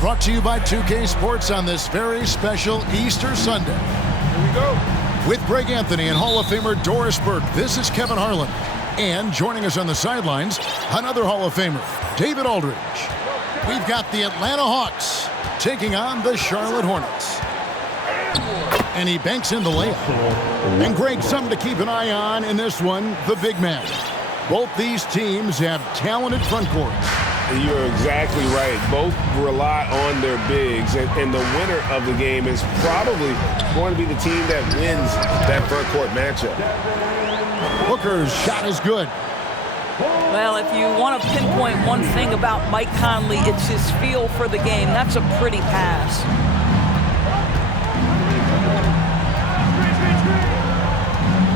brought to you by 2K Sports on this very special Easter Sunday. Here we go. With Greg Anthony and Hall of Famer Doris Burke, this is Kevin Harlan. And joining us on the sidelines, another Hall of Famer, David Aldridge. We've got the Atlanta Hawks taking on the Charlotte Hornets. And he banks in the layup. And Greg, something to keep an eye on in this one, the big man. Both these teams have talented front courts. You're exactly right. Both rely on their bigs, and the winner of the game is probably going to be the team that wins that front court matchup. Booker's shot is good. Well, if you want to pinpoint one thing about Mike Conley, it's his feel for the game. That's a pretty pass.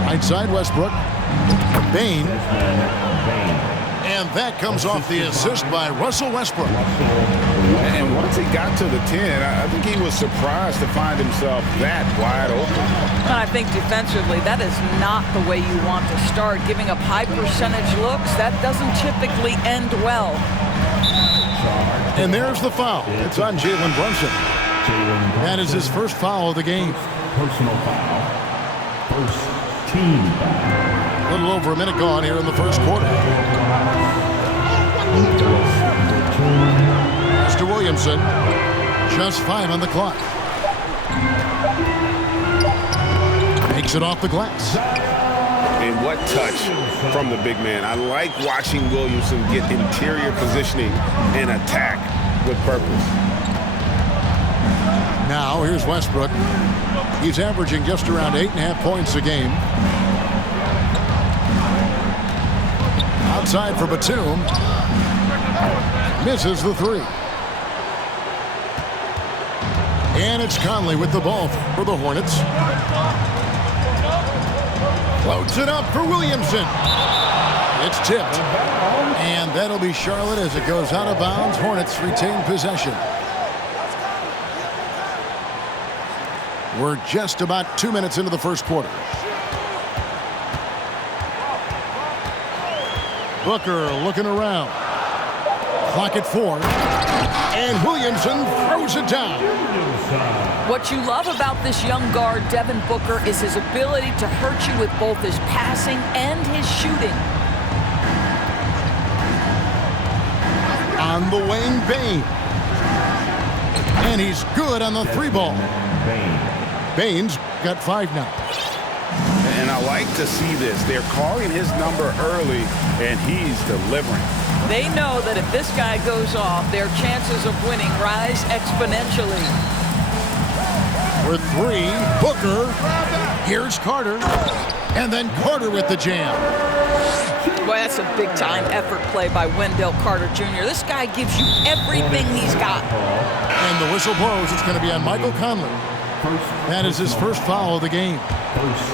Right side, Westbrook. Bane. And that comes off the assist by Russell Westbrook. And once he got to the 10, I think he was surprised to find himself that wide open. And I think defensively, that is not the way you want to start. Giving up high percentage looks, that doesn't typically end well. And there's the foul. It's on Jalen Brunson. That is his first foul of the game. Personal foul. First team foul. A little over a minute gone here in the first quarter. Mr. Williamson, just 5 on the clock. Makes it off the glass. And what touch from the big man. I like watching Williamson get interior positioning and attack with purpose. Now, here's Westbrook. He's averaging just around 8.5 points a game. Outside for Batum. Misses the three. And it's Conley with the ball for the Hornets. Floats it up for Williamson. It's tipped. And that'll be Charlotte as it goes out of bounds. Hornets retain possession. We're just about 2 minutes into the first quarter. Booker looking around. Clock at 4. And Williamson throws it down. What you love about this young guard, Devin Booker, is his ability to hurt you with both his passing and his shooting. On the wing, Bane. And he's good on the 3-ball. Bane's got 5 now. And I like to see this. They're calling his number early, and he's delivering. They know that if this guy goes off, their chances of winning rise exponentially. For 3, Booker. Here's Carter. And then Carter with the jam. Boy, that's a big-time effort play by Wendell Carter Jr. This guy gives you everything he's got. And the whistle blows. It's going to be on Michael Conley. That is his first foul of the game. First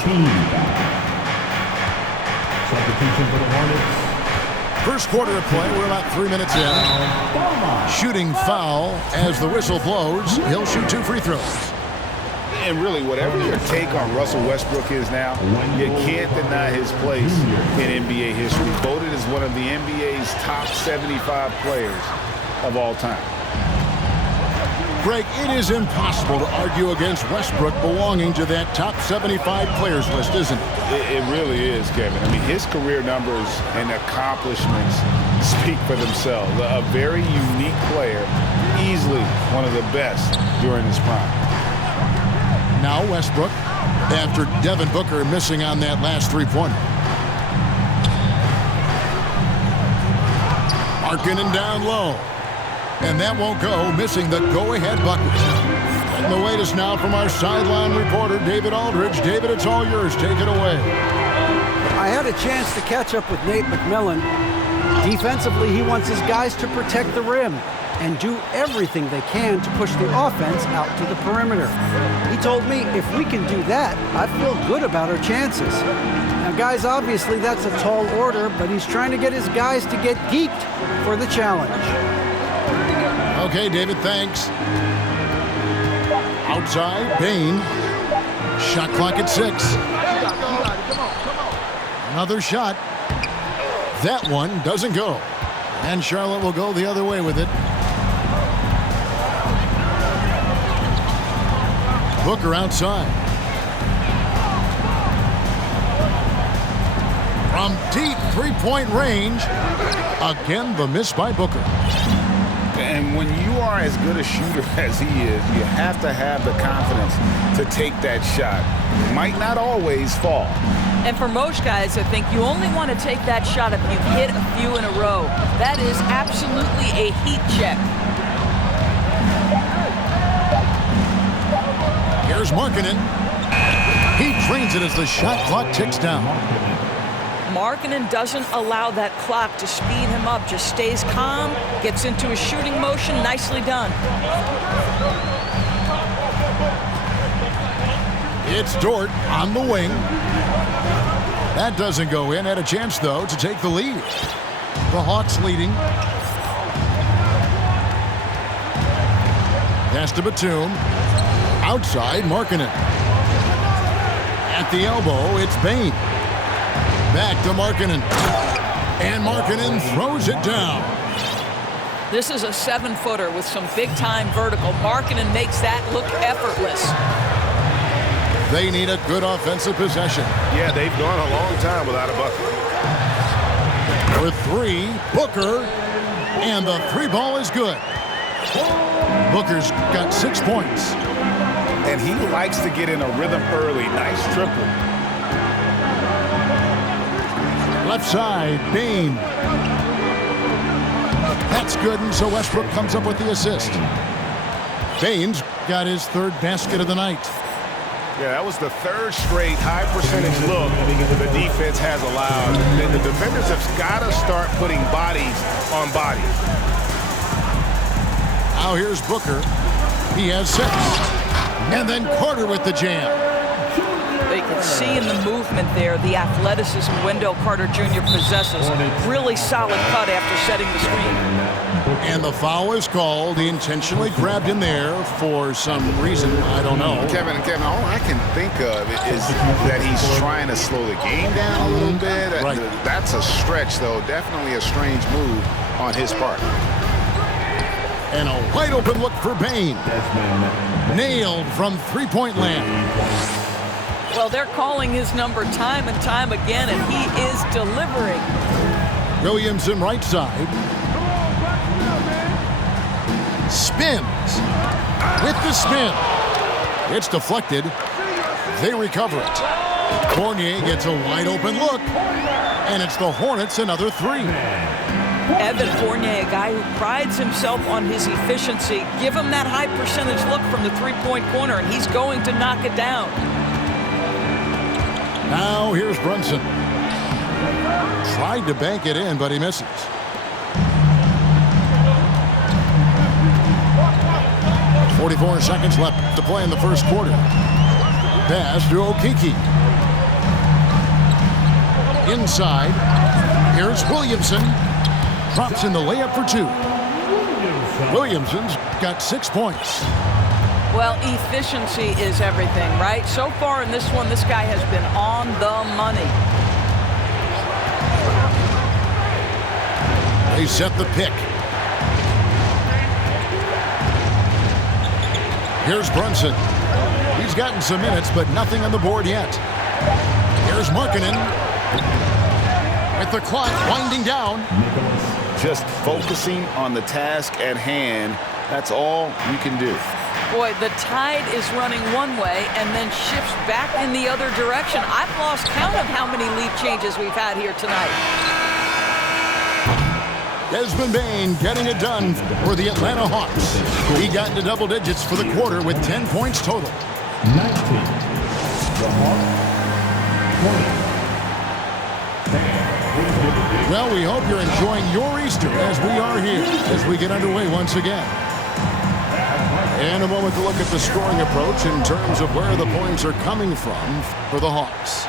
team foul. Substitution for the Hornets. First quarter of play. We're about 3 minutes in. Shooting foul as the whistle blows. He'll shoot 2 free throws. And really, whatever your take on Russell Westbrook is now, you can't deny his place in NBA history. Voted as one of the NBA's top 75 players of all time. Greg, it is impossible to argue against Westbrook belonging to that top 75 players list, isn't it? It really is, Kevin. I mean, his career numbers and accomplishments speak for themselves. A very unique player, easily one of the best during his prime. Now Westbrook, after Devin Booker missing on that last 3-pointer. Markkanen down low. And that won't go, missing the go-ahead bucket. And the latest now from our sideline reporter, David Aldridge. David, it's all yours. Take it away. I had a chance to catch up with Nate McMillan. Defensively, he wants his guys to protect the rim and do everything they can to push the offense out to the perimeter. He told me if we can do that, I feel good about our chances. Now, guys, obviously that's a tall order, but he's trying to get his guys to get geeked for the challenge. Okay, David, thanks. Outside, Bane. Shot clock at 6. Another shot. That one doesn't go. And Charlotte will go the other way with it. Booker outside. From deep three-point range. Again, the miss by Booker. And when you are as good a shooter as he is, you have to have the confidence to take that shot. Might not always fall. And for most guys, I think you only want to take that shot if you've hit a few in a row. That is absolutely a heat check. Here's Markkanen. He drains it as the shot clock ticks down. Markkanen doesn't allow that clock to speed him up, just stays calm, gets into a shooting motion. Nicely done. It's Dort on the wing. That doesn't go in. Had a chance, though, to take the lead. The Hawks leading. Pass to Batum. Outside, Markkanen. At the elbow, it's Bane. Back to Markkanen. And Markkanen throws it down. This is a 7-footer with some big-time vertical. Markkanen makes that look effortless. They need a good offensive possession. Yeah, they've gone a long time without a bucket. For three, Booker. And the three ball is good. Booker's got 6 points. And he likes to get in a rhythm early. Nice triple. Left side, Bane. That's good, and so Westbrook comes up with the assist. Bane's got his third basket of the night. Yeah, that was the third straight high percentage look the defense has allowed. The defenders have got to start putting bodies on bodies. Now here's Booker. He has 6. And then Carter with the jam. They can see in the movement there the athleticism Wendell Carter Jr. possesses. Really solid cut after setting the screen. And the foul is called. He intentionally grabbed him there for some reason. I don't know. Kevin, all I can think of is that he's trying to slow the game down a little bit. Right. That's a stretch, though. Definitely a strange move on his part. And a wide open look for Bane. Nailed from three-point land. Well, they're calling his number time and time again, and he is delivering. Williamson right side. Spins. With the spin. It's deflected. They recover it. Fournier gets a wide open look. And it's the Hornets another 3. Evan Fournier, a guy who prides himself on his efficiency. Give him that high percentage look from the three-point corner, and he's going to knock it down. Now here's Brunson. Tried to bank it in, but he misses. .44 seconds left to play in the first quarter. Pass to Okeke. Inside. Here's Williamson. Drops in the layup for 2. Williamson's got 6 points. Well, efficiency is everything, right? So far in this one, this guy has been on the money. They set the pick. Here's Brunson. He's gotten some minutes, but nothing on the board yet. Here's Markkanen. With the clock winding down. Just focusing on the task at hand. That's all you can do. Boy, the tide is running one way and then shifts back in the other direction. I've lost count of how many lead changes we've had here tonight. Desmond Bane getting it done for the Atlanta Hawks. He got into double digits for the quarter with 10 points total. 19. The Hawks. 20. Well, we hope you're enjoying your Easter as we are here as we get underway once again. In a moment to look at the scoring approach in terms of where the points are coming from for the Hawks.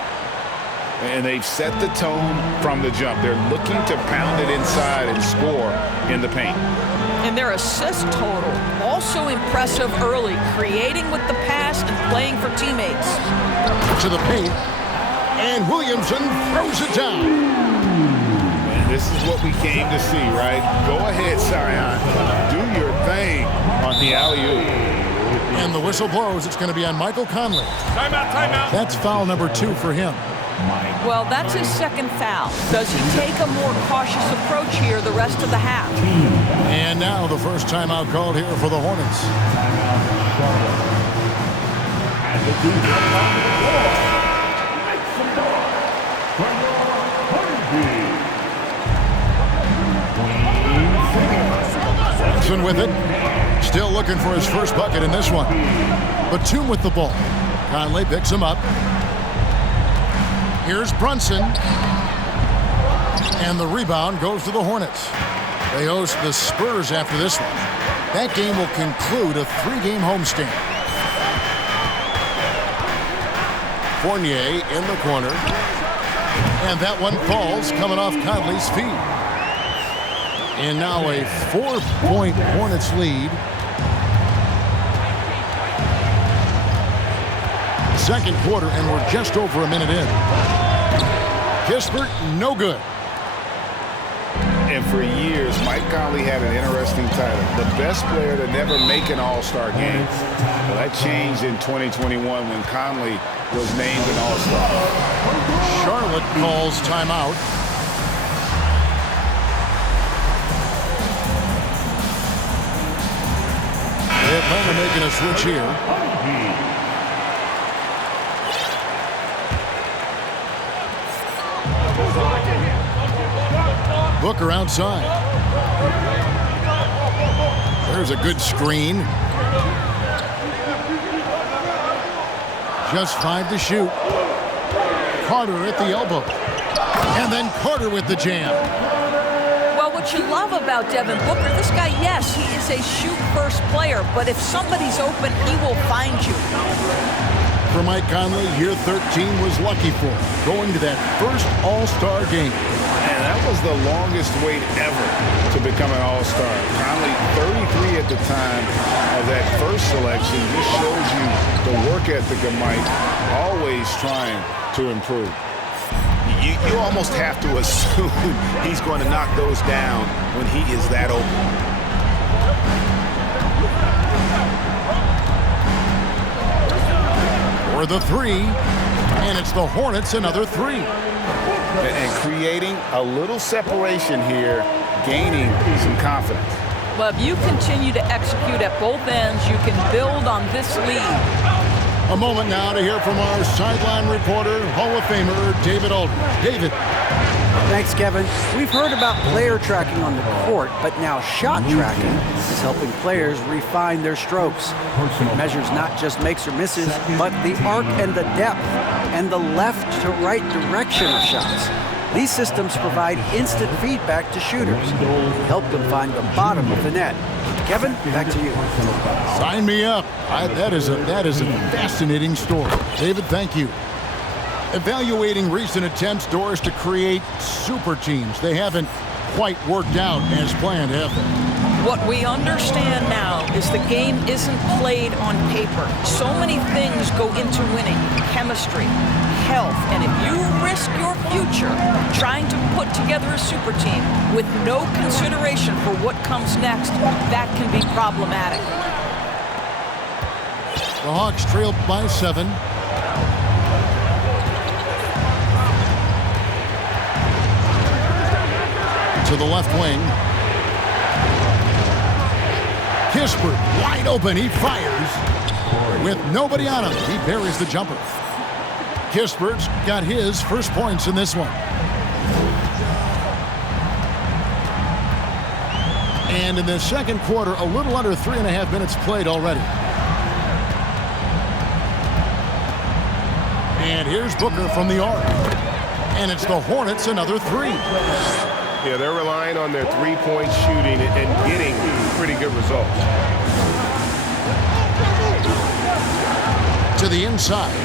And they've set the tone from the jump. They're looking to pound it inside and score in the paint. And their assist total, also impressive early, creating with the pass and playing for teammates. To the paint, and Williamson throws it down. And this is what we came to see, right? Go ahead, Zion. Do your thing on the alley-oop. And the whistle blows. It's going to be on Michael Conley. Timeout, timeout. That's foul number 2 for him. Well, that's his second foul. Does he take a more cautious approach here the rest of the half? And now the first timeout called here for the Hornets. And the defense on the floor. Make some noise for your Hornets. Brunson with it. Still looking for his first bucket in this one. Batum with the ball. Conley picks him up. Here's Brunson. And the rebound goes to the Hornets. They host the Spurs after this one. That game will conclude a 3-game homestand. Fournier in the corner. And that one falls coming off Conley's feet. And now a 4-point Hornets lead. Second quarter, and we're just over a minute in. Kispert, no good. And for years, Mike Conley had an interesting title, the best player to never make an All-Star game. Well, that changed in 2021 when Conley was named an All-Star. Charlotte calls timeout. Atlanta making a switch here. Booker outside. There's a good screen. Just 5 to shoot. Carter at the elbow. And then Carter with the jam. Well, what you love about Devin Booker, this guy, yes, he is a shoot-first player, but if somebody's open, he will find you. For Mike Conley, year 13 was lucky for him, going to that first All-Star game. And that was the longest wait ever to become an All-Star. Conley, 33 at the time of that first selection. This shows you the work ethic of Mike, always trying to improve. You almost have to assume he's going to knock those down when he is that open. For the 3, and it's the Hornets another 3. And creating a little separation here, gaining some confidence. Well, if you continue to execute at both ends, you can build on this lead. A moment now to hear from our sideline reporter, Hall of Famer David Aldridge. David. Thanks, Kevin. We've heard about player tracking on the court, but now shot tracking is helping players refine their strokes. It measures not just makes or misses, but the arc and the depth and the left to right direction of shots. These systems provide instant feedback to shooters and help them find the bottom of the net. Kevin, back to you. Sign me up. That is a fascinating story. David, thank you. Evaluating recent attempts, Doris, to create super teams. They haven't quite worked out as planned, have they? What we understand now is the game isn't played on paper. So many things go into winning. Chemistry, health, and if you risk your future trying to put together a super team with no consideration for what comes next, that can be problematic. The Hawks trailed by 7. To the left wing. Kispert wide open. He fires with nobody on him. He buries the jumper. Kispert's got his first points in this one. And in the second quarter, a little under 3.5 minutes played already. And here's Booker from the arc. And it's the Hornets another 3. Yeah, they're relying on their three-point shooting and getting pretty good results. To the inside.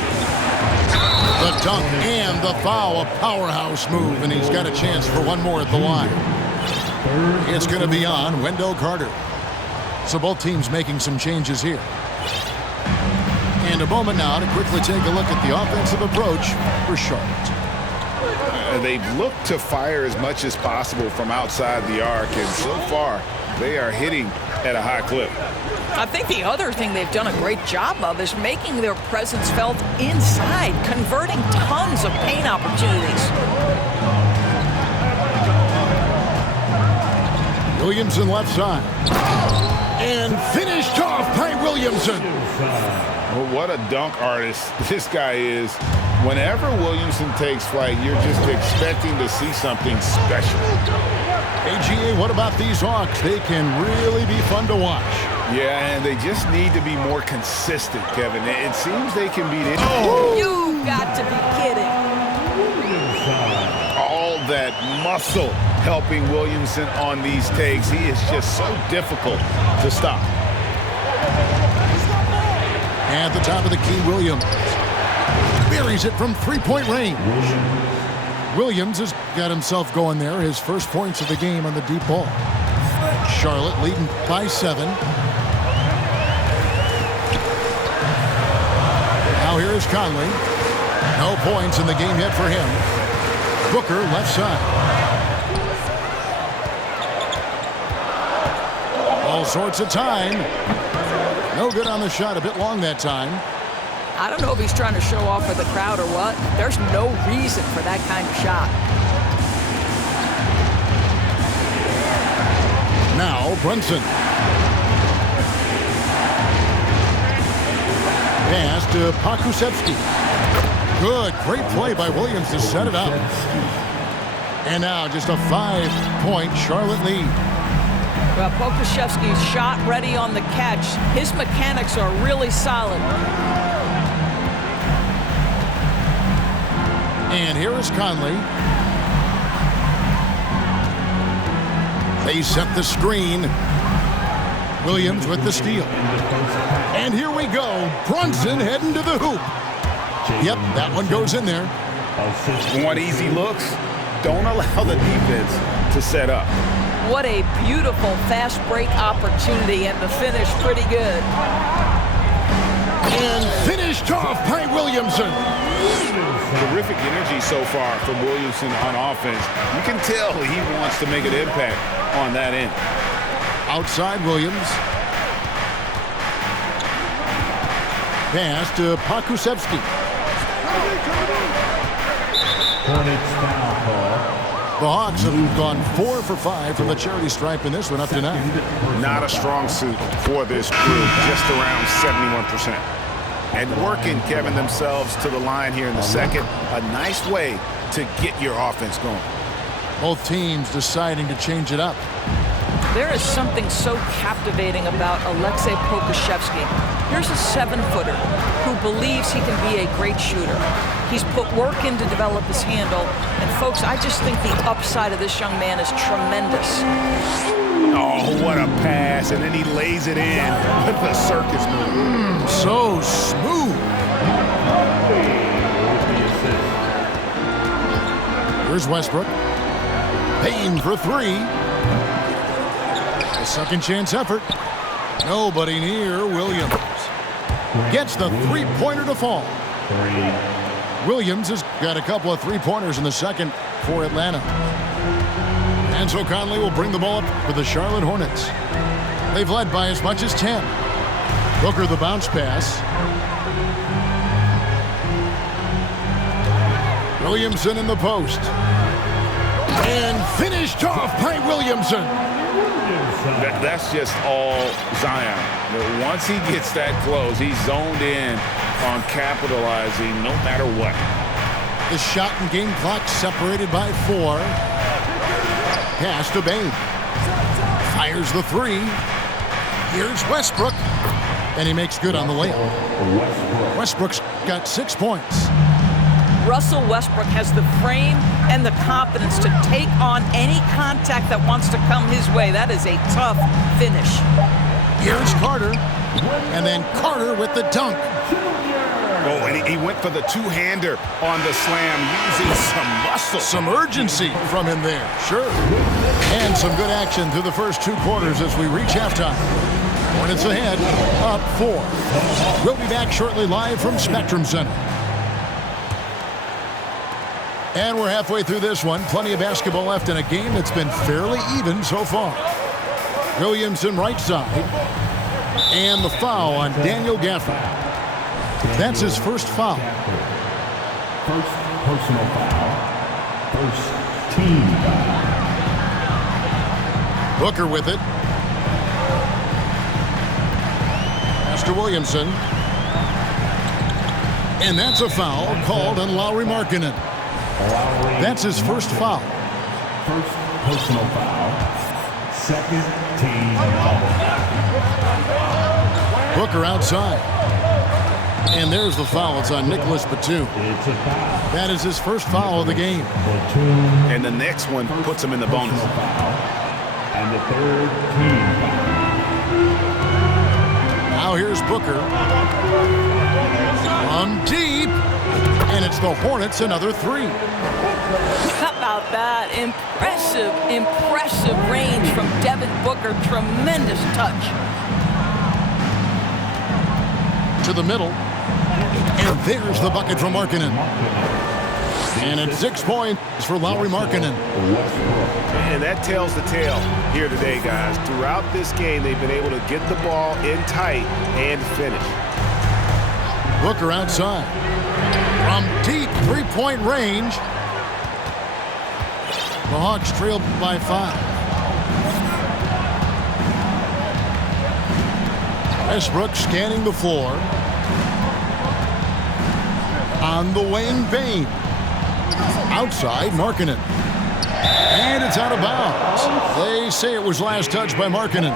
The dunk and the foul, a powerhouse move, and he's got a chance for one more at the line. It's going to be on Wendell Carter. So both teams making some changes here. And a moment now to quickly take a look at the offensive approach for Charlotte. They've looked to fire as much as possible from outside the arc, and so far they are hitting at a high clip. I think the other thing they've done a great job of is making their presence felt inside, converting tons of paint opportunities. Williamson left side. And finished off by Williamson. Well, what a dunk artist this guy is. Whenever Williamson takes flight, you're just expecting to see something special. AGA, what about these Hawks? They can really be fun to watch. Yeah, and they just need to be more consistent, Kevin. It seems they can beat it. You've got to be kidding. All that muscle helping Williamson on these takes. He is just so difficult to stop. At the top of the key, Williams buries it from three-point range. Williams has got himself going there. His first points of the game on the deep ball. Charlotte leading by 7. Now here is Conley. No points in the game yet for him. Booker left side. All sorts of time. No good on the shot. A bit long that time. I don't know if he's trying to show off for the crowd or what. There's no reason for that kind of shot. Now Brunson. Pass to Pokusevski. Good. Great play by Williams to set it up. And now just a 5-point Charlotte lead. Well, Pokusevski's shot ready on the catch. His mechanics are really solid. And here is Conley. They set the screen. Williams with the steal. And here we go. Brunson heading to the hoop. Yep, that one goes in there. Want easy looks? Don't allow the defense to set up. What a beautiful fast break opportunity, and the finish pretty good. And finished off by Williamson. Terrific energy so far from Williamson on offense. You can tell he wants to make an impact on that end. Outside Williams. Pass to Pokusevski. The Hawks have gone 4 for 5 from the charity stripe in this one up to now. Not a strong suit for this group, just around 71%. And working, Kevin, themselves to the line here in the second. A nice way to get your offense going. Both teams deciding to change it up. There is something so captivating about Aleksej Pokusevski. Here's a 7-footer who believes he can be a great shooter. He's put work in to develop his handle. And, folks, I just think the upside of this young man is tremendous. Oh, what a pass. And then he lays it in with the circus move. So smooth. Here's Westbrook. Payne for 3. A second chance effort. Nobody near Williams. Gets the three-pointer to fall. Williams has got a couple of three-pointers in the second for Atlanta. And so Conley will bring the ball up for the Charlotte Hornets. They've led by as much as 10. Booker the bounce pass. Williamson in the post. And finished off by Williamson. That's just all Zion. Once he gets that close, he's zoned in on capitalizing no matter what. The shot and game clock separated by 4. Pass to Bane. Fires the 3. Here's Westbrook. And he makes good on the layup. Westbrook's got 6 points. Russell Westbrook has the frame and the confidence to take on any contact that wants to come his way. That is a tough finish. Here's Carter. And then Carter with the dunk. Oh, and he went for the two-hander on the slam using some muscle. Some urgency from him there, sure. And some good action through the first 2 quarters as we reach halftime. Hornets ahead, up 4. We'll be back shortly live from Spectrum Center. And we're halfway through this one. Plenty of basketball left in a game that's been fairly even so far. Williamson right side. And the foul on Daniel Gafford. That's his first foul. First personal foul. First team foul. Booker with it. Pass to Williamson. And that's a foul called on Lauri Markkanen. That's his first foul. First personal foul. Second team foul. Booker outside. And there's the foul. It's on Nicholas Batum. It's a foul. That is his first foul of the game. Batum. And the next one puts him in the bonus. Personal foul. And the third team foul. Now here's Booker. From deep. And it's the Hornets another three. How about that? Impressive range from Devin Booker. Tremendous touch. To the middle. And there's the bucket from Markkanen. And it's 6 points for Lauri Markkanen. And that tells the tale here today, guys. Throughout this game, they've been able to get the ball in tight and finish. Booker outside. From deep three-point range. The Hawks trailed by 5. Westbrook scanning the floor. On the wing, Bane. Outside, Markkanen. And it's out of bounds. They say it was last touched by Markkanen.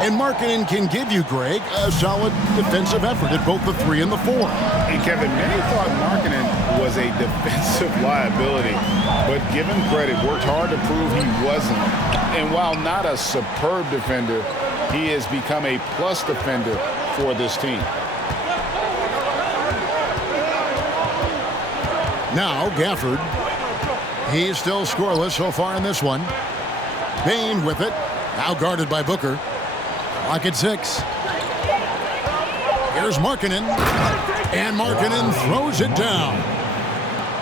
And Markkanen can give you, Greg, a solid defensive effort at both the 3 and the 4. And Kevin, many thought Markkanen was a defensive liability, but give him credit, worked hard to prove he wasn't. And while not a superb defender, he has become a plus defender for this team. Now, Gafford. He's still scoreless so far in this one. Bane with it. Now guarded by Booker. Clock at 6. Here's Markkanen. And Markkanen throws it down.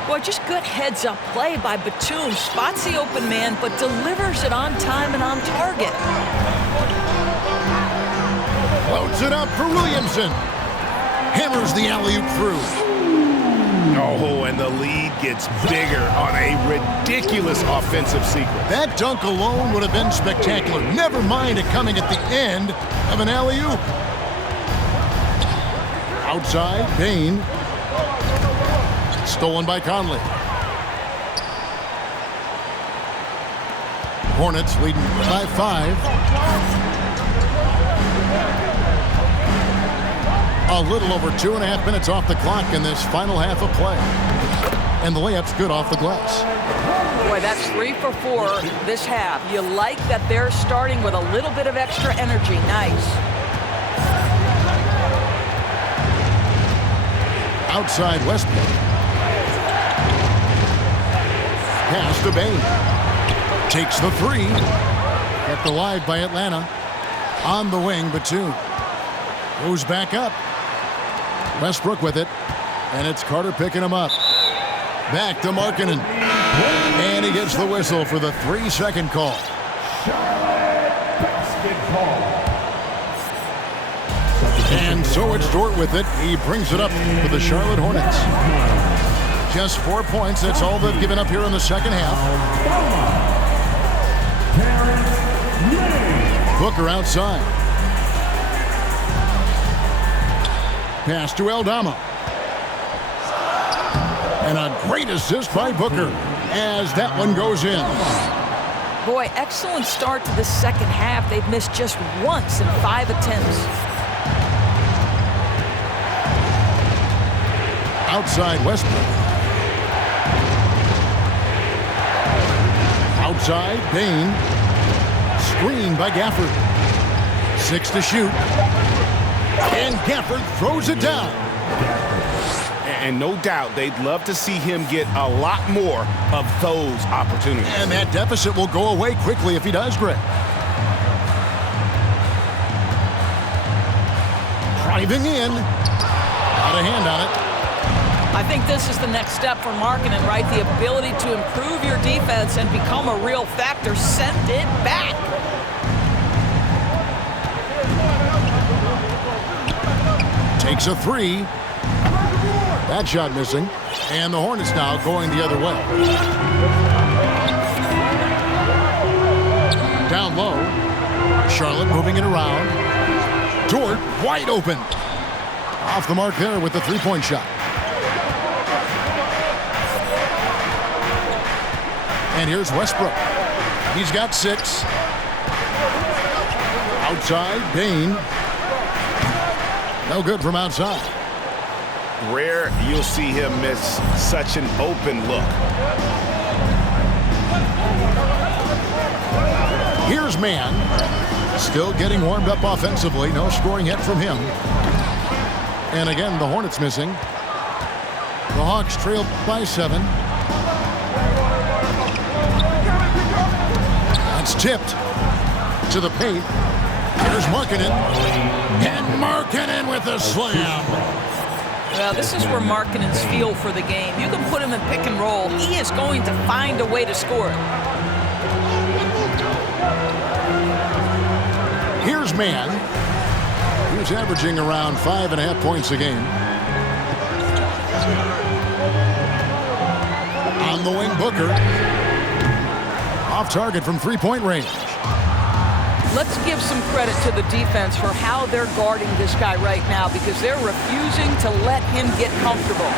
Boy, just good heads-up play by Batum. Spots the open man, but delivers it on time and on target. Floats it up for Williamson. Hammers the alley-oop through. Oh, and the lead gets bigger on a ridiculous offensive sequence. That dunk alone would have been spectacular. Never mind it coming at the end of an alley-oop. Outside, Bane. Stolen by Conley. Hornets leading by 5. A little over 2.5 minutes off the clock in this final half of play. And the layup's good off the glass. Boy, that's 3 for 4 this half. You like that they're starting with a little bit of extra energy. Nice. Outside Westbrook. Pass to Bane. Takes the 3. Kept alive by Atlanta. On the wing, Batum. Goes back up. Westbrook with it. And it's Carter picking him up. Back to Markkanen. And he gets the whistle for the 3-second call. And so it's Dort with it. He brings it up for the Charlotte Hornets. Just 4 points. That's all they've given up here in the second half. Booker outside. Pass to Aldama. And a great assist by Booker as that one goes in. Boy, excellent start to the second half. They've missed just once in 5 attempts. Outside Westbrook. Outside Bane. Screen by Gafford. 6 to shoot. And Gafford throws it down. And no doubt they'd love to see him get a lot more of those opportunities. And that deficit will go away quickly if he does, Greg. Driving in. Got a hand on it. I think this is the next step for Markkanen, right? The ability to improve your defense and become a real factor. Send it back. Takes a three. That shot missing. And the Hornets now going the other way. Down low. Charlotte moving it around. Dort wide open. Off the mark there with the three-point shot. And here's Westbrook. He's got 6. Outside, Bain. No good from outside. Rare you'll see him miss such an open look. Here's Mann. Still getting warmed up offensively. No scoring yet from him. And again, the Hornets missing. The Hawks trail by 7. That's tipped to the paint. Here's Markkanen. And Markkanen with a slam. Well, this is where Markkanen's feel for the game. You can put him in pick and roll. He is going to find a way to score it. Here's Mann. He's averaging around 5.5 points a game. On the wing, Booker. Off target from three-point range. Let's give some credit to the defense for how they're guarding this guy right now because they're refusing to let him get comfortable.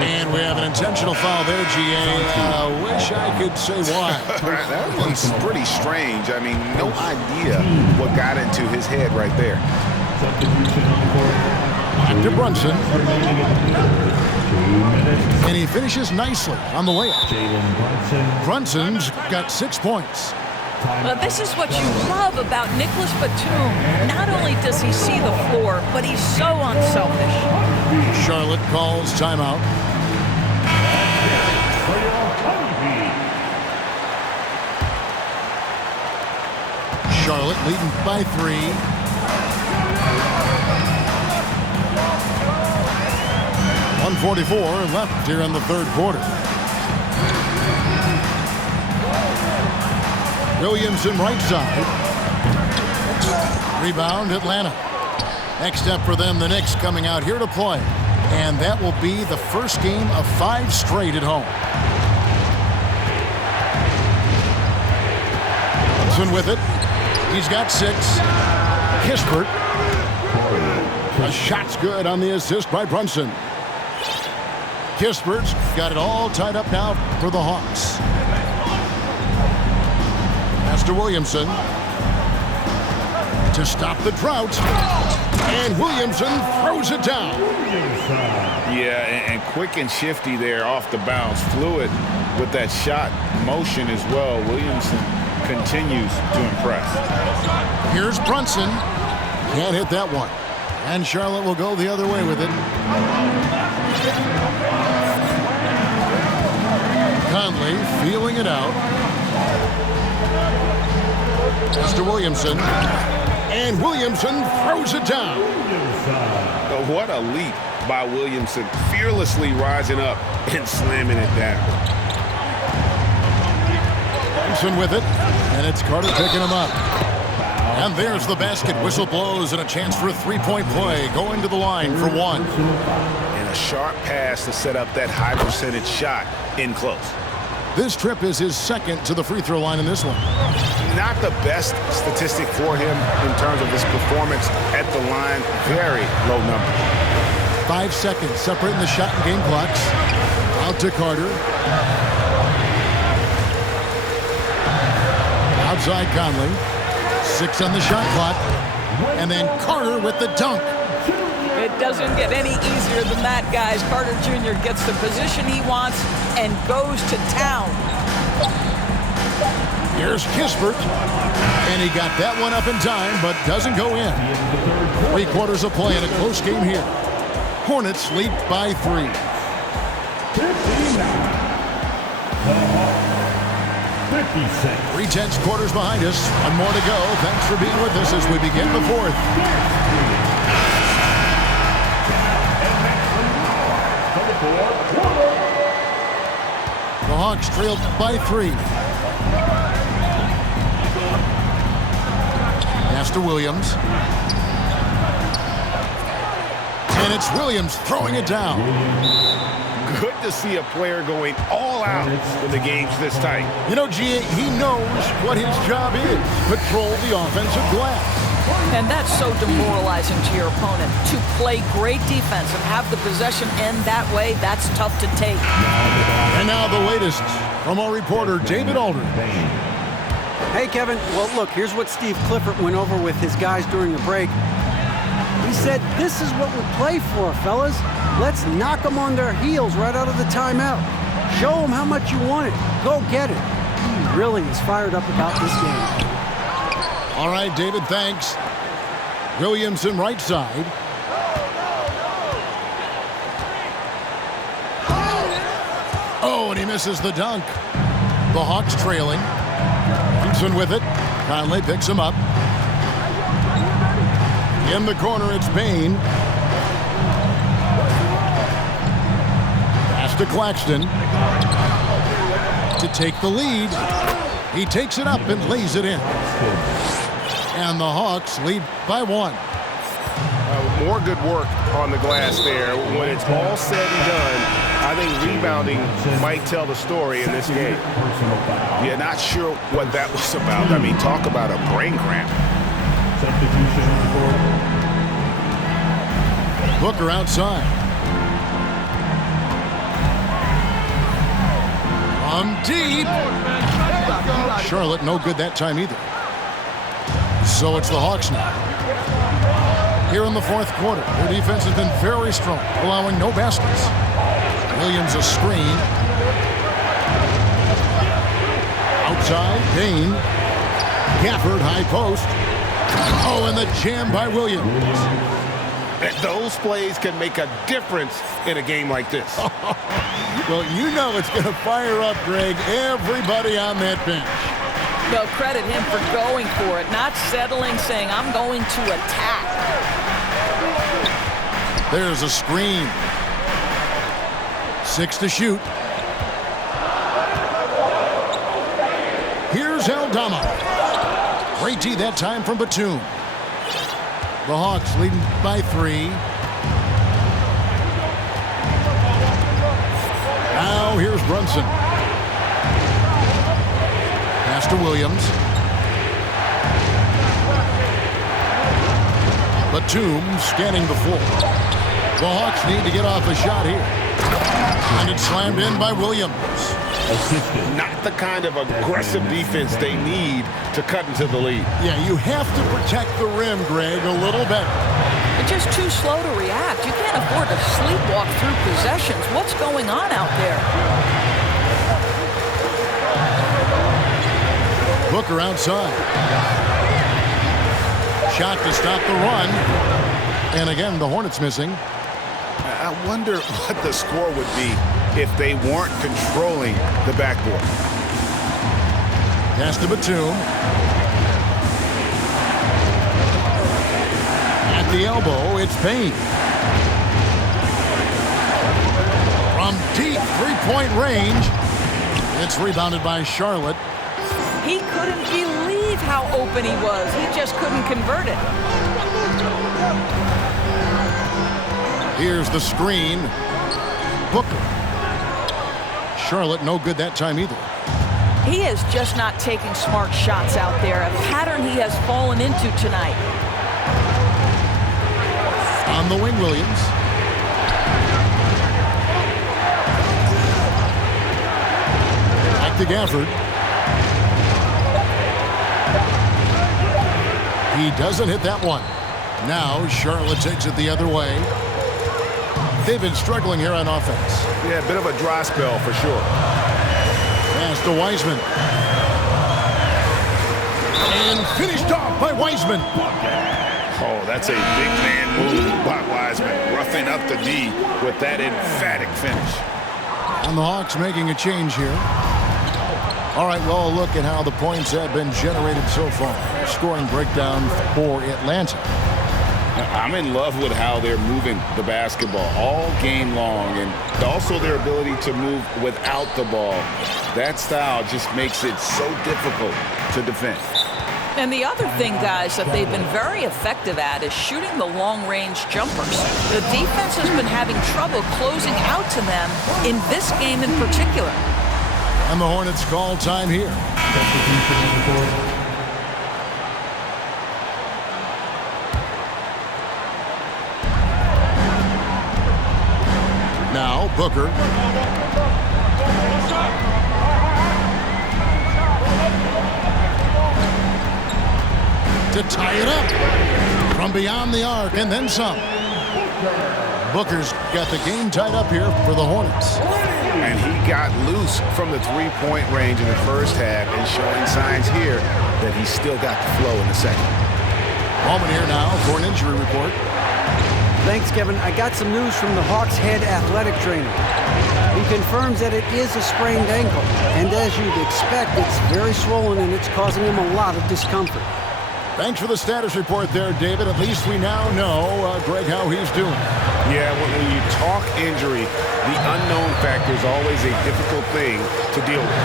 And we have an intentional foul there, GA. Wish I could say why. That one's pretty strange. I mean, no idea what got into his head right there. Back to Brunson. And he finishes nicely on the layup. Brunson's got 6 points. Well, this is what you love about Nicholas Batum. Not only does he see the floor, but he's so unselfish. Charlotte calls timeout. Charlotte leading by 3. .144 left here in the third quarter. Williamson right side. Rebound Atlanta. Next up for them, the Knicks coming out here to play. And that will be the first game of 5 straight at home. Brunson with it. He's got 6. Kispert. A shot's good on the assist by Brunson. Kispert's got it all tied up now for the Hawks. Pass to Williamson. To stop the drought. And Williamson throws it down. Yeah, and quick and shifty there off the bounce. Fluid with that shot motion as well. Williamson continues to impress. Here's Brunson. Can't hit that one. And Charlotte will go the other way with it. Conley feeling it out. Mr. Williamson. And Williamson throws it down. Oh, what a leap by Williamson. Fearlessly rising up and slamming it down. Williamson with it. And it's Carter picking him up. And there's the basket. Whistle blows and a chance for a three-point play. Going to the line for 1. And a sharp pass to set up that high percentage shot in close. This trip is his second to the free throw line in this one. Not the best statistic for him in terms of his performance at the line. Very low number. 5 seconds separating the shot and game clocks. Out to Carter. Outside Conley. 6 on the shot clock. And then Carter with the dunk. It doesn't get any easier than that, guys. Carter Jr. gets the position he wants and goes to town. Here's Kispert. And he got that one up in time, but doesn't go in. 3 quarters of play in a close game here. Hornets lead by 3. 3/10 quarters behind us. 1 more to go. Thanks for being with us as we begin the 4th. The Hawks trailed by 3. Pass to Williams. And it's Williams throwing it down. Good to see a player going all out when the game's this tight. You know, G.A., he knows what his job is. Patrol the offensive glass. And that's so demoralizing to your opponent. To play great defense and have the possession end that way, that's tough to take. And now the latest from our reporter, David Aldridge. Hey, Kevin. Well, look, here's what Steve Clifford went over with his guys during the break. He said, this is what we play for, fellas. Let's knock them on their heels right out of the timeout. Show them how much you want it. Go get it. He really is fired up about this game. All right, David, thanks. Williamson right side. Oh, and he misses the dunk. The Hawks trailing. Houston with it. Conley picks him up. In the corner, it's Bain. Pass to Claxton. To take the lead. He takes it up and lays it in. And the Hawks lead by 1. More good work on the glass there. When it's all said and done, I think rebounding might tell the story in this game. Yeah, not sure what that was about. I mean, talk about a brain cramp. Booker outside. From deep. Charlotte no good that time either. So it's the Hawks now. Here in the fourth quarter, their defense has been very strong, allowing no baskets. Williams a screen. Outside, Bain. Gafford, high post. Oh, and the jam by Williams. And those plays can make a difference in a game like this. Well, you know it's going to fire up, Greg, everybody on that bench. Well, credit him for going for it, not settling, saying, I'm going to attack. There's a screen. 6 to shoot. Here's Aldama. Great D that time from Batum. The Hawks leading by 3. Now here's Brunson. Pass to Williams. Batum scanning the floor. The Hawks need to get off a shot here. And it's slammed in by Williams. Not the kind of aggressive defense they need to cut into the lead. Yeah, you have to protect the rim, Greg, a little better. They're just too slow to react. You can't afford to sleepwalk through possessions. What's going on out there? Booker outside. Shot to stop the run. And again, the Hornets missing. I wonder what the score would be if they weren't controlling the backboard. Pass to Batum. At the elbow, it's Payne. From deep three-point range, it's rebounded by Charlotte. He couldn't believe how open he was. He just couldn't convert it. Here's the screen. Booker. Charlotte no good that time either. He is just not taking smart shots out there, a pattern he has fallen into tonight. On the wing, Williams. Back to Gafford. He doesn't hit that one. Now Charlotte takes it the other way. They've been struggling here on offense. Yeah, a bit of a dry spell for sure. Pass to Wiseman. And finished off by Wiseman. Oh, that's a big man move by Wiseman, roughing up the D with that emphatic finish. And the Hawks making a change here. All right, well, a look at how the points have been generated so far. Scoring breakdown for Atlanta. I'm in love with how they're moving the basketball all game long, and also their ability to move without the ball. That style just makes it so difficult to defend. And the other thing, guys, that they've been very effective at is shooting the long-range jumpers. The defense has been having trouble closing out to them in this game in particular. And the Hornets call time here. Now Booker. To tie it up from beyond the arc and then some. Booker's got the game tied up here for the Hornets. And he got loose from the three-point range in the first half and showing signs here that he's still got the flow in the second. Moment here now for an injury report. Thanks, Kevin. I got some news from the Hawks head athletic trainer. He confirms that it is a sprained ankle. And as you'd expect, it's very swollen and it's causing him a lot of discomfort. Thanks for the status report there, David. At least we now know, Greg, how he's doing. Yeah, when you talk injury, the unknown factor is always a difficult thing to deal with.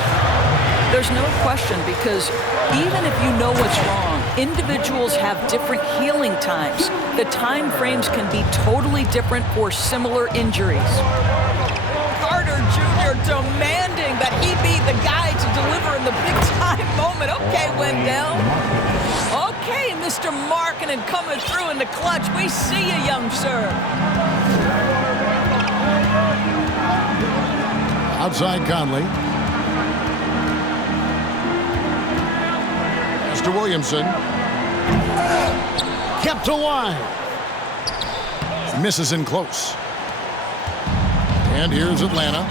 There's no question, because even if you know what's wrong, individuals have different healing times. The time frames can be totally different for similar injuries. Carter Jr. demanding that he be the guy to deliver in the big-time moment. Okay, Wendell. Okay, Mr. Markkanen coming through in the clutch. We see you, young sir. Outside Conley. Mr. Williamson. Kept alive. Misses in close. And here's Atlanta.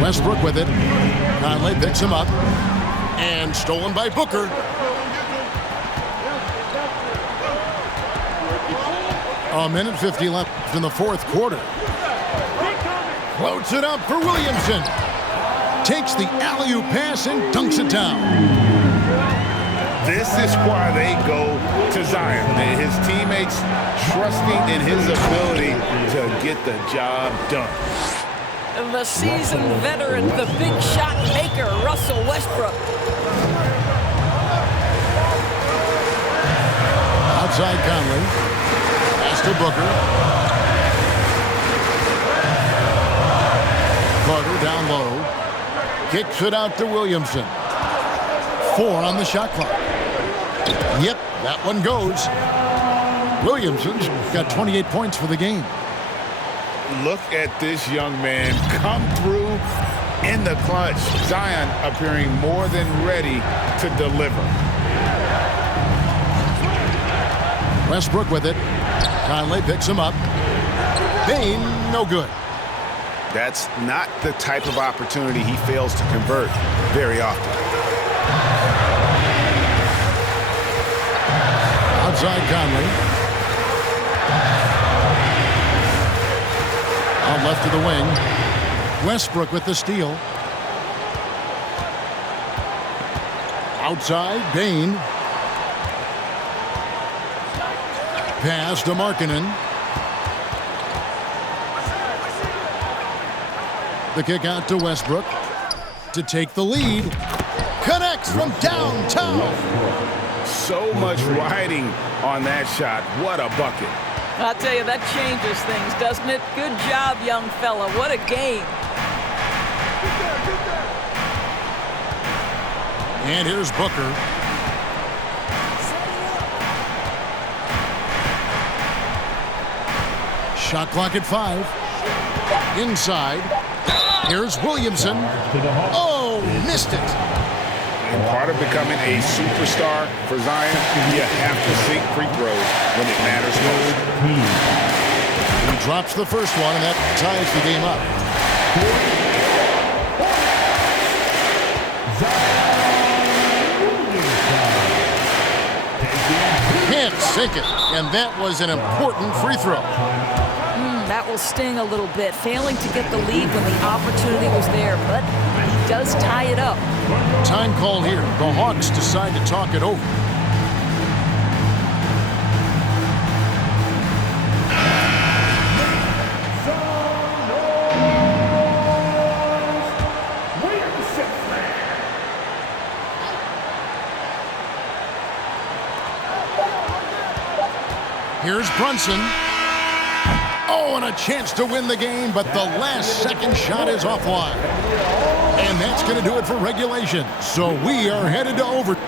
Westbrook with it. Conley picks him up. And stolen by Booker. A minute 50 left in the fourth quarter. Floats it up for Williamson. Takes the alley-oop pass and dunks it down. This is why they go to Zion. His teammates trusting in his ability to get the job done. The seasoned veteran, the big shot maker, Russell Westbrook. Outside Conley. Pass to Booker. Carter down low. Kicks it out to Williamson. 4 on the shot clock. Yep, that one goes. Williamson's got 28 points for the game. Look at this young man come through in the clutch. Zion appearing more than ready to deliver. Westbrook with it. Conley picks him up. Bane, no good. That's not the type of opportunity he fails to convert very often. Outside Conley. On left of the wing. Westbrook with the steal. Outside, Bane. Pass to Markkanen. The kick out to Westbrook to take the lead. Connects from downtown. So much riding on that shot. What a bucket. I'll tell you, that changes things, doesn't it? Good job, young fella. What a game. And here's Booker. Shot clock at 5. Inside. Here's Williamson. Oh, missed it. And part of becoming a superstar for Zion, you have to sink free throws when it matters most. He drops the first one, and that ties the game up. Can't sink it, and that was an important free throw. That will sting a little bit, failing to get the lead when the opportunity was there, but he does tie it up. Time called here. The Hawks decide to talk it over. Here's Brunson. Oh, and a chance to win the game, but the last second shot is offline. And that's going to do it for regulation. So we are headed to overtime.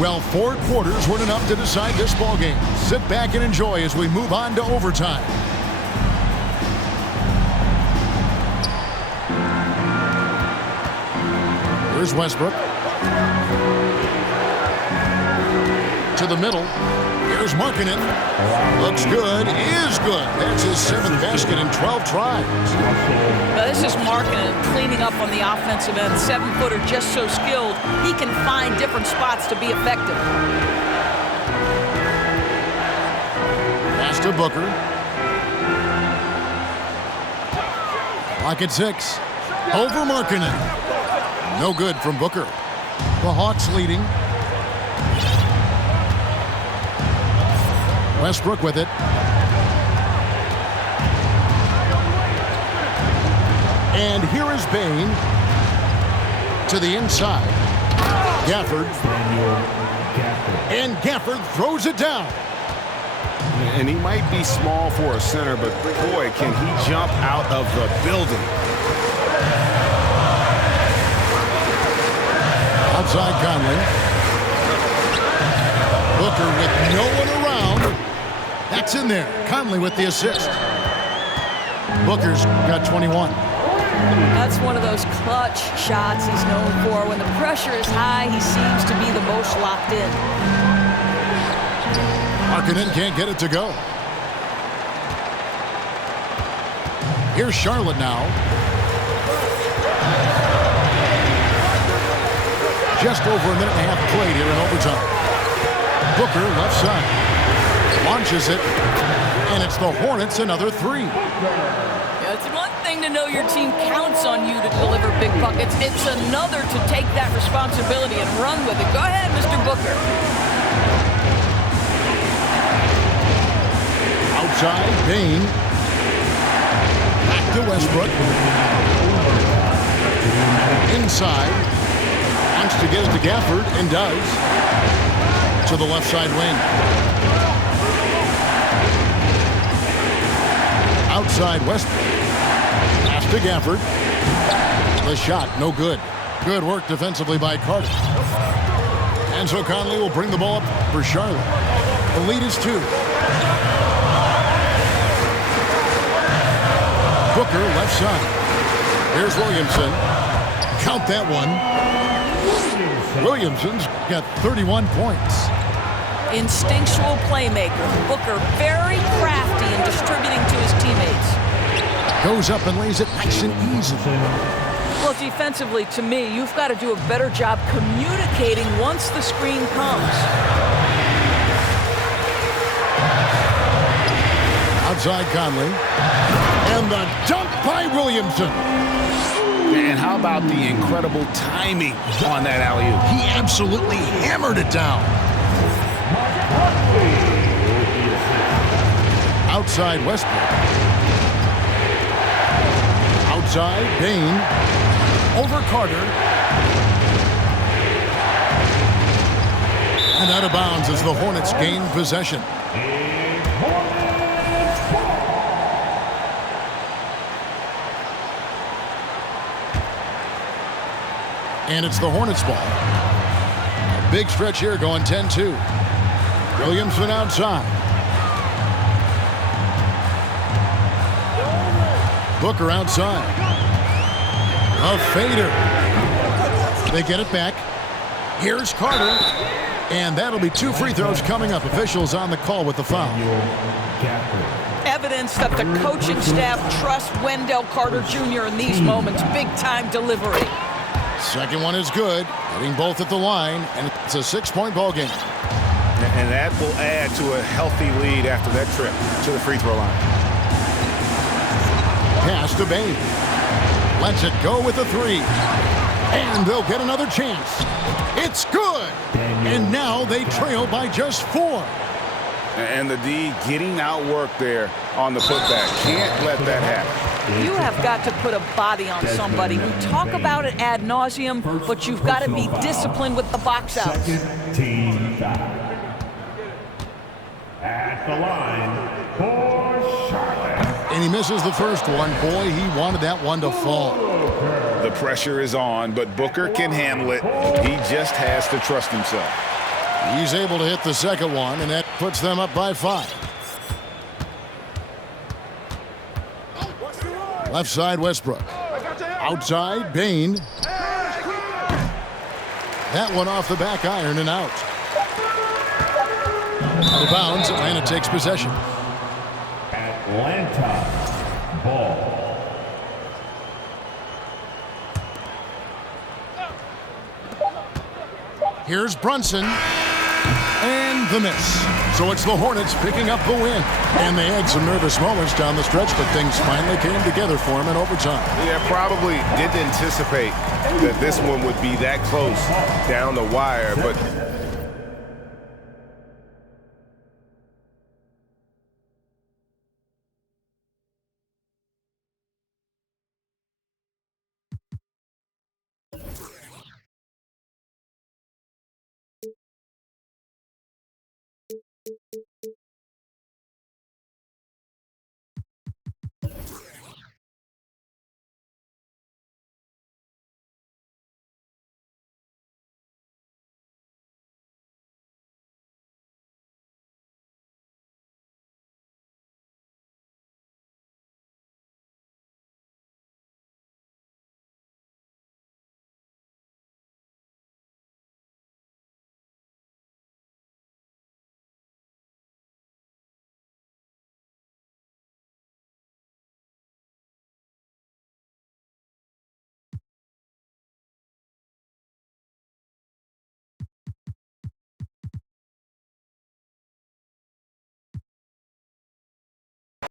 Well, 4 quarters weren't enough to decide this ball game. Sit back and enjoy as we move on to overtime. Here's Westbrook. To the middle. Here's Markkanen. Looks good. Is good. That's his 7th basket in 12 tries. This is Markkanen cleaning up on the offensive end. 7-footer, just so skilled. He can find different spots to be effective. Pass to Booker. Clock at 6. Over Markkanen. No good from Booker. The Hawks leading. Westbrook with it. And here is Bane to the inside. Gafford. And Gafford throws it down. And he might be small for a center, but boy, can he jump out of the building. Outside Conley. Booker with no one around. That's in there. Conley with the assist. Booker's got 21. That's one of those clutch shots he's known for. When the pressure is high, he seems to be the most locked in. Markkanen can't get it to go. Here's Charlotte now. Just over a minute and a half played here in overtime. Booker left side. Launches it. And it's the Hornets another 3. Yeah, it's one thing to know your team counts on you to deliver big buckets. It's another to take that responsibility and run with it. Go ahead, Mr. Booker. Outside, Bane. Back to Westbrook. Inside. Wants to get it to Gafford, and does. To the left side wing. Outside Westbrook. Pass to Gafford. The shot, no good. Good work defensively by Carter. And so Conley will bring the ball up for Charlotte. The lead is 2. Booker left side. Here's Williamson. Count that one. Williamson's got 31 points. Instinctual playmaker. Booker very crafty in distributing to his teammates. Goes up and lays it nice and easy. Well, defensively, to me, you've got to do a better job communicating once the screen comes. Outside Conley. And the dunk by Williamson. And how about the incredible timing on that alley-oop? He absolutely hammered it down. Outside Westbrook. Outside Bane. Over Carter. And out of bounds as the Hornets gain possession. And it's the Hornets ball. A big stretch here going 10-2. Williamson outside. Booker outside. A fader. They get it back. Here's Carter. And that'll be 2 free throws coming up. Officials on the call with the foul. Evidence that the coaching staff trusts Wendell Carter Jr. in these moments. Big-time delivery. Second one is good. Hitting both at the line. And it's a 6-point ball game. And that will add to a healthy lead after that trip to the free throw line. Pass to Bane. Lets it go with a 3. And they'll get another chance. It's good. And now they trail by just 4. And the D getting outworked there on the putback. Can't let that happen. You have got to put a body on somebody. We talk about it ad nauseum, but you've got to be disciplined with the box outs. Second team foul. At the line for Charlotte. And he misses the first one. Boy, he wanted that one to fall. The pressure is on, but Booker can handle it. He just has to trust himself. He's able to hit the second one, and that puts them up by 5. Left side, Westbrook. Outside, Bane. That one off the back iron and out. Out of bounds, Atlanta takes possession. Atlanta ball. Here's Brunson. And the miss. So it's the Hornets picking up the win. And they had some nervous moments down the stretch, but things finally came together for them in overtime. Yeah, probably didn't anticipate that this one would be that close down the wire, but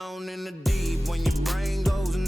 In the deep when your brain goes